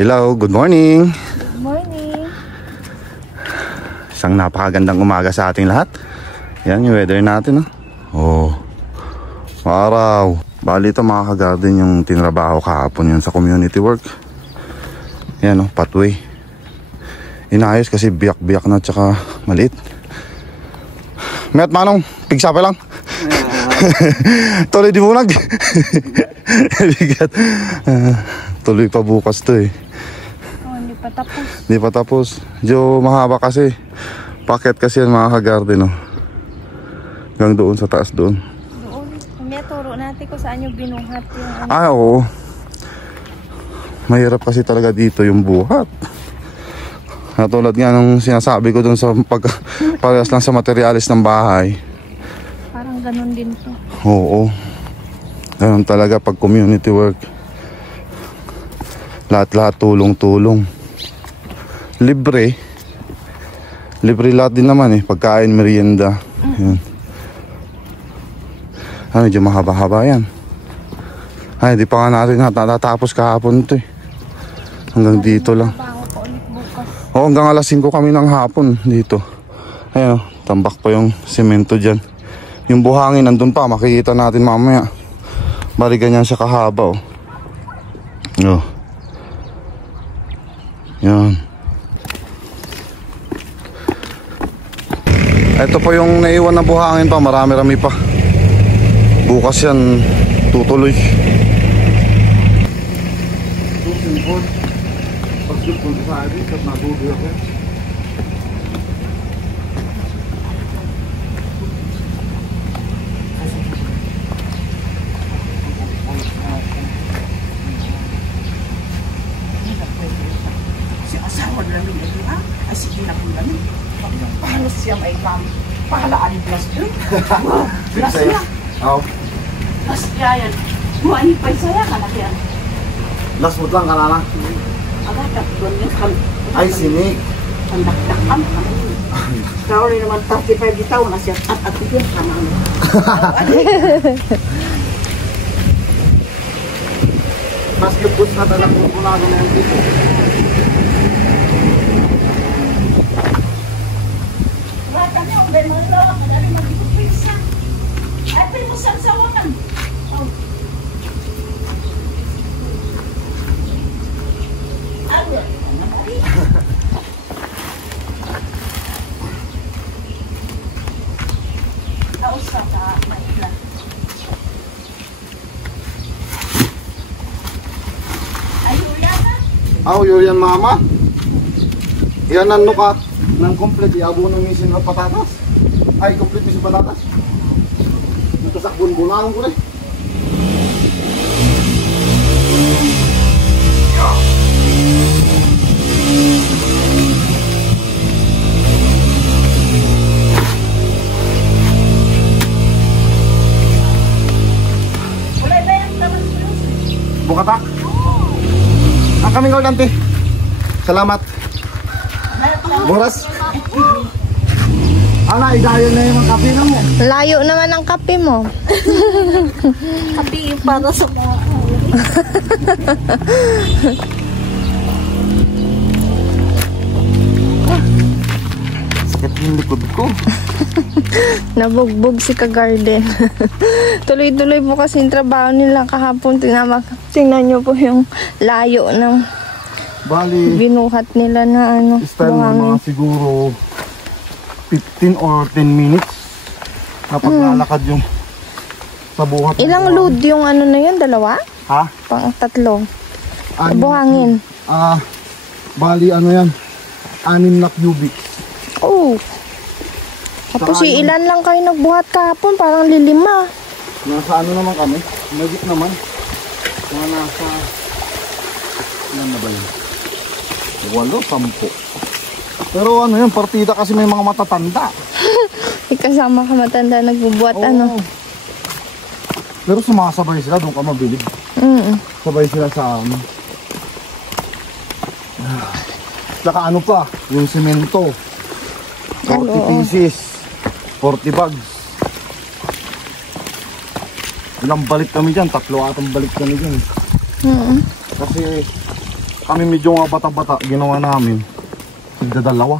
Hello, good morning. Good morning. Isang napakagandang umaga sa ating lahat. Yan yung weather natin, no? Oh, araw. Bali ito mga ka-garden yung tinrabaho kahapon yun sa community work. Yan, no? Pathway. Inayos kasi biyak-biyak na tsaka maliit. Met manong, pigsape lang. Tuloy di munag. Bigat. Tuloy pa bukas to eh. Hindi pa tapos. Hindi pa tapos. Medyo mahaba kasi. Paket kasi yan mga ka-garden, no? Hanggang doon sa taas doon. Doon. May turo natin kung saan yung binuhat yung ano. Oo. Mahirap kasi talaga dito yung buhat. Katulad nga nung sinasabi ko doon sa parehas lang sa materialis ng bahay. Parang ganun din to. Oo. Ganun talaga pag community work. Lahat-lahat tulong-tulong. Libre. Libre lahat din naman eh. Pagkain, merienda. Yan. Medyo mahaba-haba yan. Ay, di pa nga natin natatapos kahapon ito eh. Hanggang dito lang. Oo, hanggang alas 5 kami ng hapon dito. Ayan o, tambak pa yung semento dyan. Yung buhangin nandun pa, makikita natin mamaya. Bali ganyan siya kahaba o. Oh. Yan. Ito po yung naiwan na buhangin pa, marami-rami pa. Bukas yan tutuloy. Asawa namin ito ha? Ay sige na po namin. Paano siya may pahalaan yung plus yun? Plus niya. Oo. Plus niya yan. Muani pa saya ka na kaya. Last mo lang kanana. Agad doon yung Ay, sinik. pandakdakan kami. Kau rin naman 35 taon na siya. At yun kama mo. Basketball na talagang pupunago na yung dito. Aw, yun mama. Yan ano ka ng complete iabo ng misin ng patatas. Ay, complete misin patatas. Natasakbon bulangon ko rin. Bukatak. Ang kaming ordante. Salamat. Buras. Ana, idayo na yung kape na mo. Layo naman ang kape mo. Kapi para sa mga Sakit yung likod ko. Nabugbog si ka-garden. Tuloy-tuloy po kasi yung trabaho nila kahapon. Tingnan nyo po yung layo ng Bali, binuhat nila na ano. this time mga siguro 15 or 10 minutes na paglalakad yung sa buhat. Ilang load yung ano na yun? Dalawa? Ha? Pang tatlo. Anim na Buhangin. bali ano yan? 6 na cubic. Oh. Tapos Saka ilan lang kayo nagbuhat kahapon? Parang lilima. Nasa ano naman kami? Magit naman. Mga nasa ilan na ba yun? 8, 10. Pero ano yun, partida kasi may mga matatanda. Kasama ka matanda nagbubuhat ano. Pero sumasabay sila, doon ka mabilib. Sabay sila sa amin. Saka ano pa, yung semento. 40 pieces. 40 bags. Ilang balik kami dyan? 3 atang balik kami dyan. Kasi kami medyo mga bata-bata, ginawa namin. Tigdadalawa.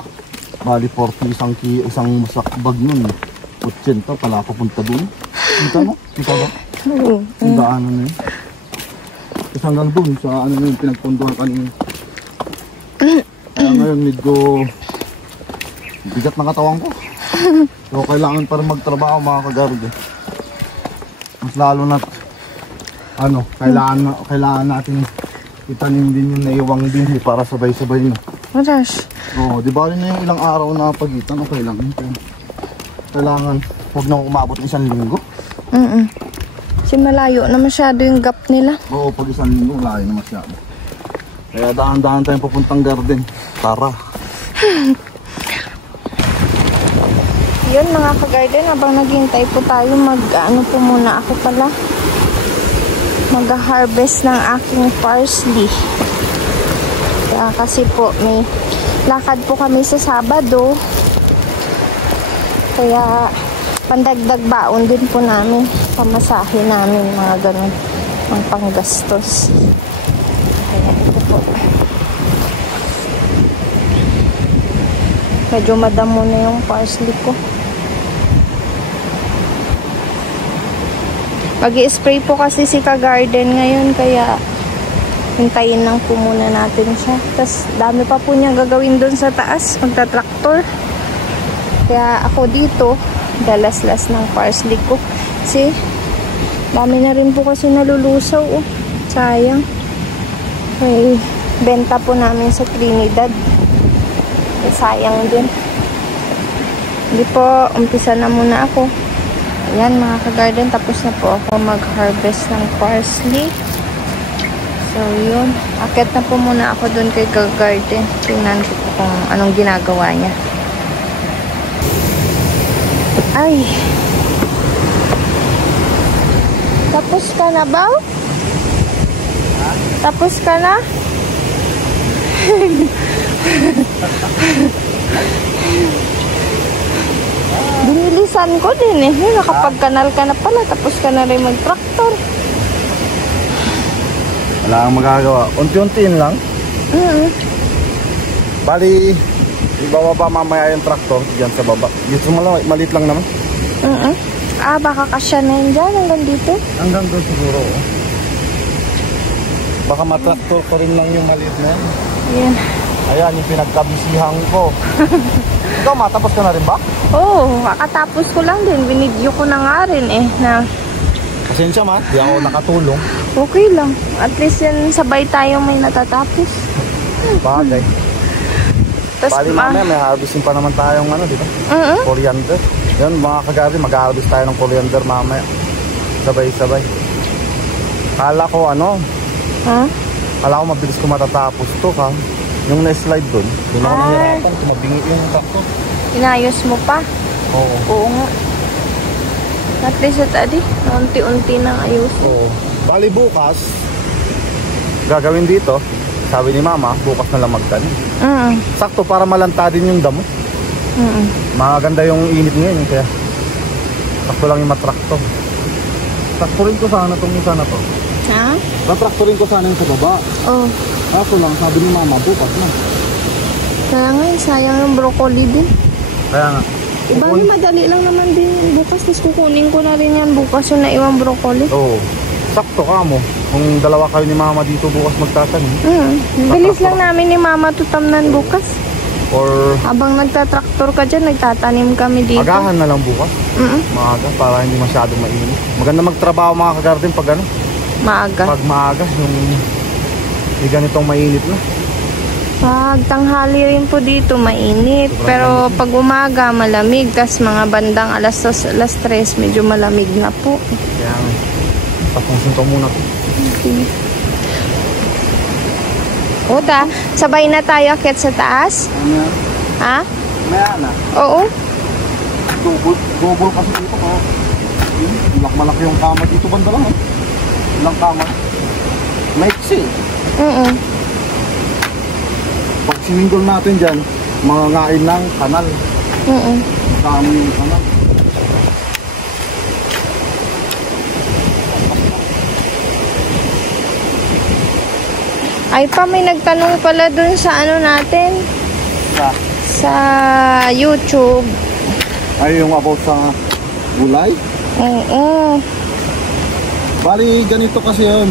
Bali 40 isang sakbag nun. 80 pala papunta dun. Kita mo? Kita ba? Oo. Yung daanan na yun. Kasi hanggang dun sa ano yung pinagpunduhan kanina. Kaya ngayon medyo bigat ng katawan ko. So kailangan pa rin magtrabaho mga kagarde. Mas lalo na ano, kailangan natin itanim din yung naiwang din para sabay-sabay na. Oras. Oo, di ba rin na yung ilang araw na pagitan, okay lang. Kailangan, huwag na umabot ng 1 linggo. Kasi malayo na masyado yung gap nila. Oo, pag 1 linggo, layo na masyado. Kaya dahan-dahan tayong papuntang garden. Tara. Yun mga ka-garden, habang naghihintay po tayo, ano po muna ako pala. Mag-harvest ng aking parsley. Kaya kasi po may lakad po kami sa Sabado. Kaya pandagdag baon din po namin. Pamasahe namin mga ganun. Ang panggastos. Kaya ito po. Medyo madamo na yung parsley ko. Mag-i-spray po kasi si ka-garden ngayon, kaya hintayin lang po muna natin siya. Tapos dami pa po niya gagawin doon sa taas, magta-tractor. Kaya ako dito, dalaslas ng parsley ko. Kasi dami na rin po kasi nalulusaw. Oh. Sayang. May benta po namin sa Trinidad. Sayang din. Hindi po, umpisa na muna ako. Ayan mga ka-garden, tapos na po ako mag-harvest ng parsley. So yun, akit na po muna ako dun kay ka-garden. Tingnan ko po kung anong ginagawa niya. Ay! Tapos ka na ba? Tapos ka na? Binilisan ko din eh. Nakapag-kanal ka na pala. Tapos ka na rin mag-tractor. Wala kang magagawa. Unti-untiin lang. Bali, ibababa mamaya yung traktor dyan sa baba. Dito maliit lang naman. Ah, baka kasya na yun dyan hanggang dito. Hanggang doon siguro. Oh. Baka matraktor ko rin lang yung maliit na yan. Yan. Ayan, yung pinagkabisihan ko. Ikaw, matapos ka na rin ba? Oo, kakatapos ko lang din. Binidyo ko na nga rin eh. Na Pasensya ma, di ako nakatulong. okay lang. At least yan sabay tayo may natatapos. Bagay. Tapos Bali mamaya, may harvesting pa naman tayong ano, di ba? Coriander. Yan, mga kagari, mag-harvest tayo ng coriander mamaya. Sabay-sabay. Kala ko ano, kala ko mabilis ko matatapos to ha. Yung na-slide doon ako nahihirapan, tumabingi yung takto. Inayos mo pa? Oo. Oo nga. At least at adi, unti-unti nang ayos. Oo. Bali bukas, gagawin dito, sabi ni mama, bukas na lang magtanim. Sakto para malanta din yung damo. Maganda yung init ngayon, kaya sakto lang yung matrakto. Traktorin ko sana itong isa na to. Ha? Tatraktorin ko sana yung sa baba. Oo. Kaso lang, sabi ni mama, bukas na. Kaya nga, sayang yung broccoli din. Kaya nga. Ibang madali lang naman din yan bukas. Tapos kukunin ko na rin yan bukas yung naiwang broccoli. Oo. Sakto ka mo. Kung dalawa kayo ni mama dito bukas magtatanim. Bilis lang namin ni mama tutamnan bukas. Or Habang nagtatraktor ka dyan, nagtatanim kami dito. agahan na lang bukas. Maaga para hindi masyadong mainit. Maganda magtrabaho mga kagarden pag ano. Maaga. Pag maaga yung hindi ganitong mainit na. Pag tanghali rin po dito, mainit. Pero pag umaga, malamig. Tapos mga bandang alas 2, alas 3, medyo malamig na po. Kaya tapusin ko muna po. Okay. Uta, sabay na tayo akit sa taas? Ha? Maya na. Oo. Double kasi dito ka. Malaki yung kama dito banda lang. Ilang kama. Maiksi. Pag siningol natin dyan, mga ngain ng kanal. Kama yung kanal. Ay pa, may nagtanong pala dun sa ano natin. Sa YouTube. Ay, yung about sa gulay? Oo. Bali, ganito kasi yun.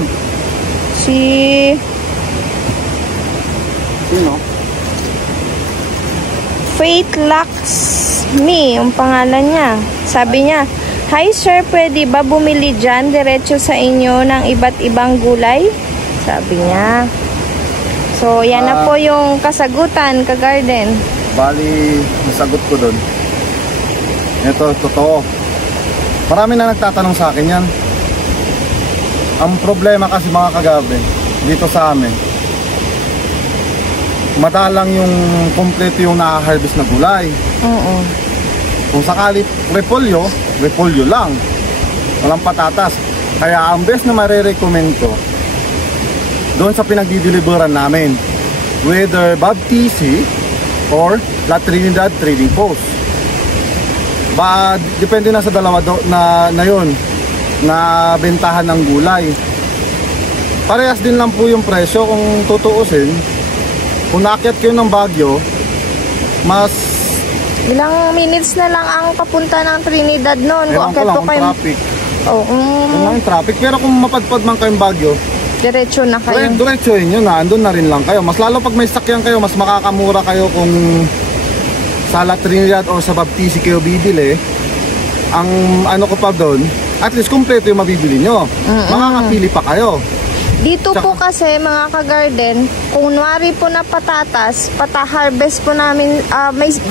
Sino? Faith Laxmi, yung pangalan niya. Sabi niya, "Hi sir, pwede ba bumili dyan diretso sa inyo ng iba't ibang gulay?" Sabi niya. So, yan na po yung kasagutan, ka-garden. Bali, nasagot ko doon. Ito, totoo. Marami na nagtatanong sa akin yan. Ang problema kasi mga ka-garden, dito sa amin, madalang yung kompleto yung na-harvest na gulay. Oo. Kung sakali repolyo lang. Walang patatas. Kaya ang best na marirecommend ko, doon sa pinagdideliveran namin, whether Bob TC or La Trinidad Trading Post. Depende na sa dalawa na yun, na bentahan ng gulay. Parehas din lang po yung presyo kung tutuusin. Kung naakyat kayo ng Baguio, mas ilang minutes na lang ang papunta ng Trinidad noon. ewan ko lang kung traffic. Yun lang yung traffic. Pero kung mapadpad man kayong Baguio, diretso na kayo. Diretso yun, andun na rin lang kayo. Mas lalo pag may sakyan kayo, mas makakamura kayo kung sa La Trinidad o sa Baptisi kayo bibili. Ang ano ko pa doon, at least kompleto yung mabibili nyo. Makakapili pa kayo. Dito po kasi mga ka-garden, kunwari po na patatas, pata-harvest po namin,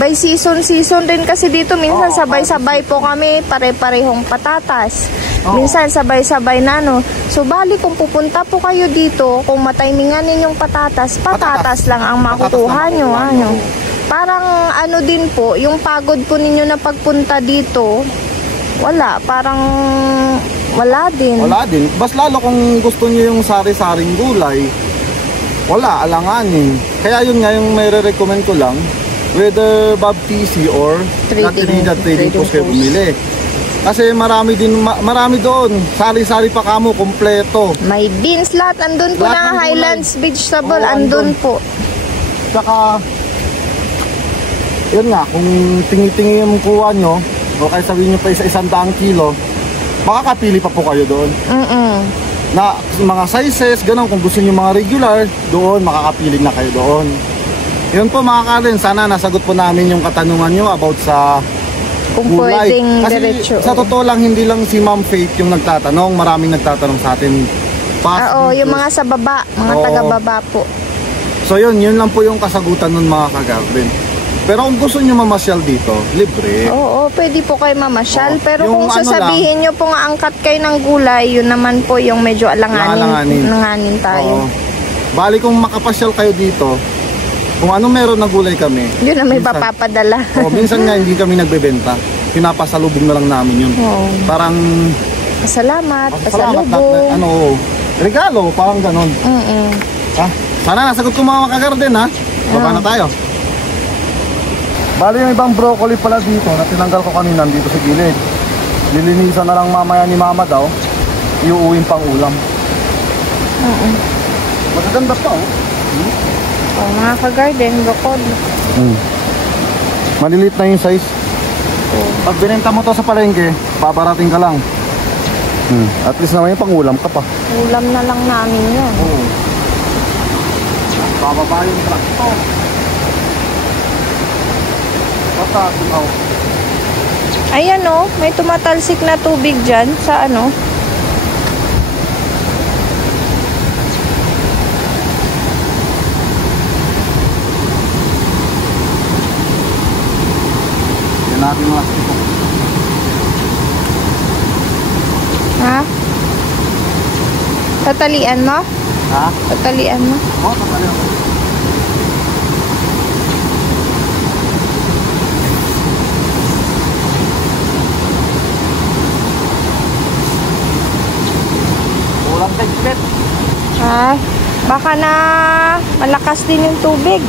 by season din kasi dito. Minsan sabay-sabay po kami, pare-parehong patatas. Minsan sabay-sabay na no. So bali kung pupunta po kayo dito, kung matimingan ninyong patatas lang ang makukuha nyo. Parang ano din po, yung pagod po ninyo na pagpunta dito, wala din. Bas lalo kung gusto niyo yung sari-saring gulay, wala, alanganin. Kaya yun nga yung may re-recommend ko lang, whether Bob TC or La Trinidad Trading Post kayo bumili. Kasi marami doon, sari-sari pa kamo, kompleto. May beans lahat, andun po na Highlands vegetable, andun po. Saka, yun nga, kung tingi-tingi yung kuha nyo, o kaya sabihin nyo pa 100 kilo, makakapili pa po kayo doon. Na mga sizes, ganun. Kung gusto nyo mga regular, doon, makakapili na kayo doon. Yun po mga ka-garden, sana nasagot po namin yung katanungan nyo about sa kung gulay. pwedeng Kasi diretso. sa totoo lang, hindi lang si Ma'am Faith yung nagtatanong. Maraming nagtatanong sa atin. Yung mga sa baba, mga taga-baba po. So yun lang po yung kasagutan nun mga ka-garden. Pero kung gusto nyo mamasyal dito, libre. Oo, pwede po kayo mamasyal. Pero yung kung sasabihin nyo po nga angkat kayo ng gulay, yun naman po yung medyo alanganin tayo. Bali kung makapasyal kayo dito, kung ano meron na gulay kami, yun na may papapadala. Minsan nga hindi kami nagbebenta. Pinapasalubong na lang namin yun. Parang pasalamat, pasalubong. Regalo, parang ganon. Sana nasagot ko mga ka-garden ha. Baba na tayo. Bali yung ibang broccoli pala dito na tinanggal ko kanina dito sa gilid. Lilinisan na lang mamaya ni mama daw. Iuuwin pang ulam. Magaganda pa mga ka-garden, broccoli. Malilit na yung size. Pag binenta mo to sa palengke, babarating ka lang. At least naman yung pang ulam ka pa. Ulam na lang namin yun. Bababa yung traktor. Ayan may tumatalsik na tubig dyan sa Yan natin mga sito. Ha? Tatalian mo? Ha? Tatalian mo? Oo, tatalian mo. Baka na malakas din yung tubig.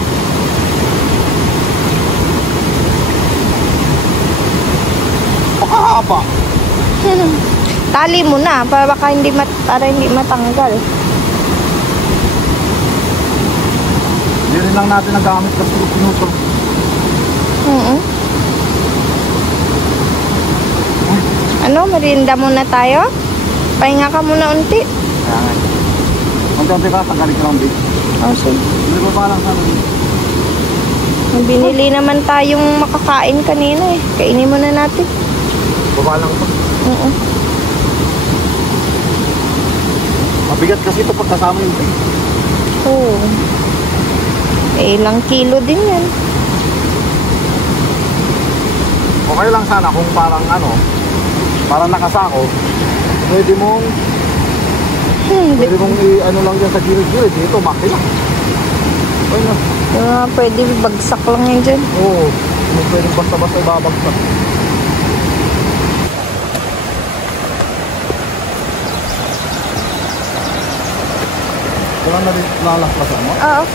Pakahaba. Tali mo na para baka para hindi matanggal. lang natin nagamit kasi pinutol. Ano, merienda muna tayo? Pahinga ka muna unti. Kaya nga. Unti-unti ka, tanggalin ko lang big. Oh, sige. Hindi ko pa lang sana. Binili naman tayong makakain kanina eh. Kainin muna natin. Baba lang ito. Oo. Mabigat kasi ito pagkasama yung big. Oo. Eh, ilang kilo din yan. Okay lang sana kung parang ano, parang nakasako, pwede mong i-ano lang yan sa gilid-gilid. Dito, makina. Ay na. Pwede bagsak lang yan dyan. Oo, hindi pwede basta-basta ibabagsak. Wala na rin lalaklasan mo? Oo.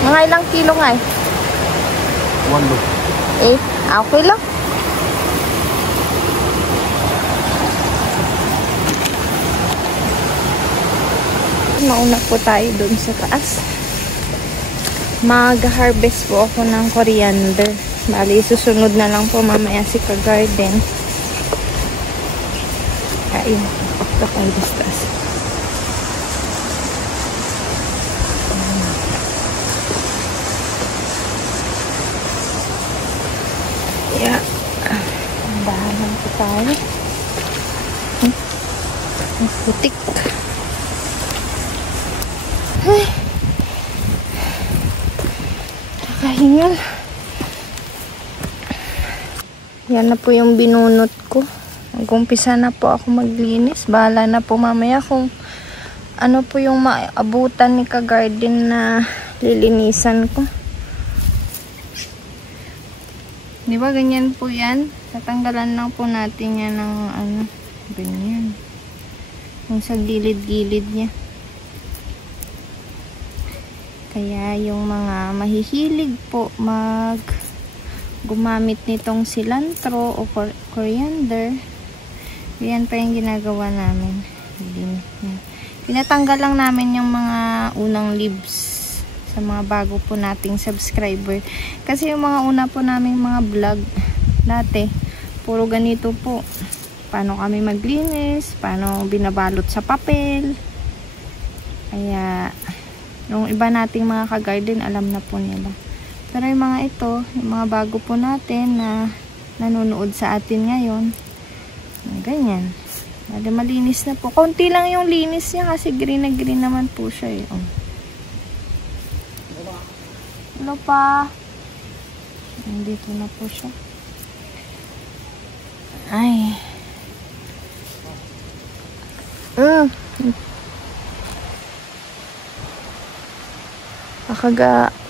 Mga ilang kilo nga eh? 1 Okay lang. Mauna po tayo dun sa taas. Mag-harvest po ako ng coriander. Bali, susunod na lang po mamaya si ka-garden. Ayun. Ito kayo sa taas. Yeah. Dahan po tayo. Ang putik. Ay. Nakahingal. Yan na po yung binunot ko. Mag-umpisa na po ako maglinis. Bahala na po mamaya kung ano po yung maabutan ni ka-garden na lilinisan ko. Di ba ganyan po yan? Tatanggalan lang po natin yan ng ano, ganyan. Yung sa gilid-gilid niya. Kaya yung mga mahihilig po gumamit nitong cilantro o coriander, yan pa yung ginagawa namin. Tinatanggal lang namin yung mga unang leaves sa mga bago po nating subscriber. Kasi yung mga una po naming mga vlog dati, puro ganito po. Paano kami maglinis, paano binabalot sa papel. Kaya yung iba nating mga ka-garden, alam na po nila. Pero yung mga ito, yung mga bago po natin na nanonood sa atin ngayon, ganyan. Malinis na po. Konti lang yung linis niya kasi green na green naman po siya eh. Oh. Ano pa? Nandito na po siya. Ay.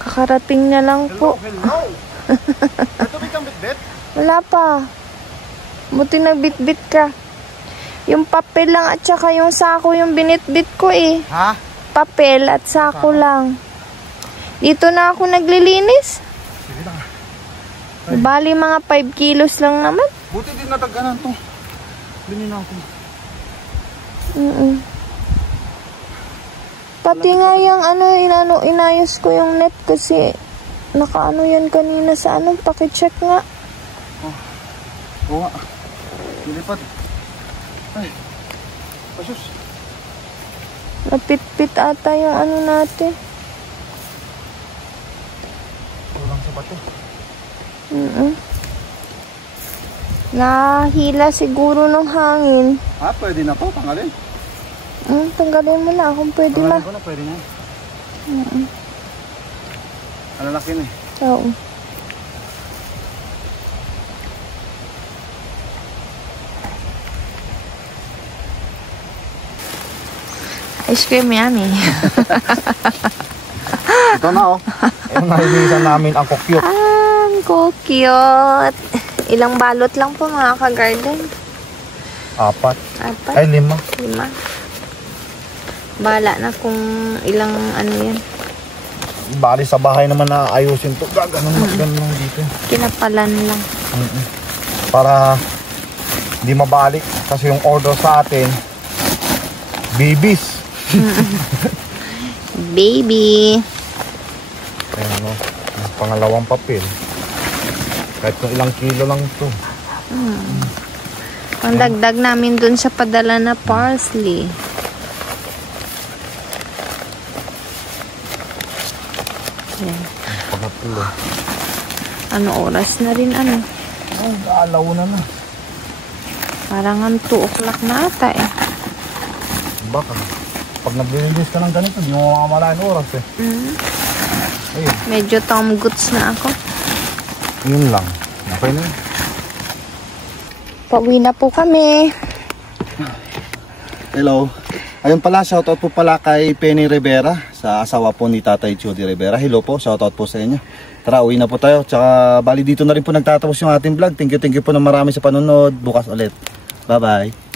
Kakarating na lang po. Hello. Ito bigang bitbit? Wala pa. Buti nagbitbit ka. Yung papel lang at saka yung sako yung binitbit ko eh. Ha? Papel at sako lang. Dito na ako naglilinis. Sige lang. Bali mga 5 kilos lang naman. Buti din nataganan to. Binin ako. Pati nga yung inayos ko yung net kasi nakaano yan kanina sa pakicheck nga. Oo nga. Nilipad. Ay. Pasus. Napit-pit ata yung natin. Kulang sa bato. Nahila siguro ng hangin. Ha? Pwede na po. Tanggalin. Tanggalin mo na kung pwede Tanggalin ko na. Pwede na. Alalaki na eh. Oo. Ice cream yummy. Ito na oh. Yung nahilisan namin ang kukyot. Ang cute. Ilang balot lang po mga ka-garden? 4. 4? Ay, 5. 5. Bala na kung ilang yan. Bali sa bahay naman na ayusin to. Gaganon lang dito. Kinapalan lang. Para di mabalik. Kasi yung order sa atin, babies. Baby. Ayan, no? Yung pangalawang papel. Kahit kung ilang kilo lang ito. Pangdagdag namin dun sa padala na parsley. Yan. Pangatlo. Ano oras na rin ano? Ay, alaw na na. Parang ang 2 o'clock na ata eh. Baka. Pag nag-release ka ng ganito, di mo mamalayan oras eh. Ayun. Medyo Tom Goods na ako. Yun lang. Okay na yun. Pauwi na po kami. Hello. Ayun pala, shoutout po pala kay Penny Rivera, sa asawa po ni Tatay Judy Rivera. Hello po, shoutout po sa inyo. Tara, uwi na po tayo. Tsaka bali dito na rin po nagtatapos yung ating vlog. Thank you po na marami sa panonood. Bukas ulit. Bye-bye.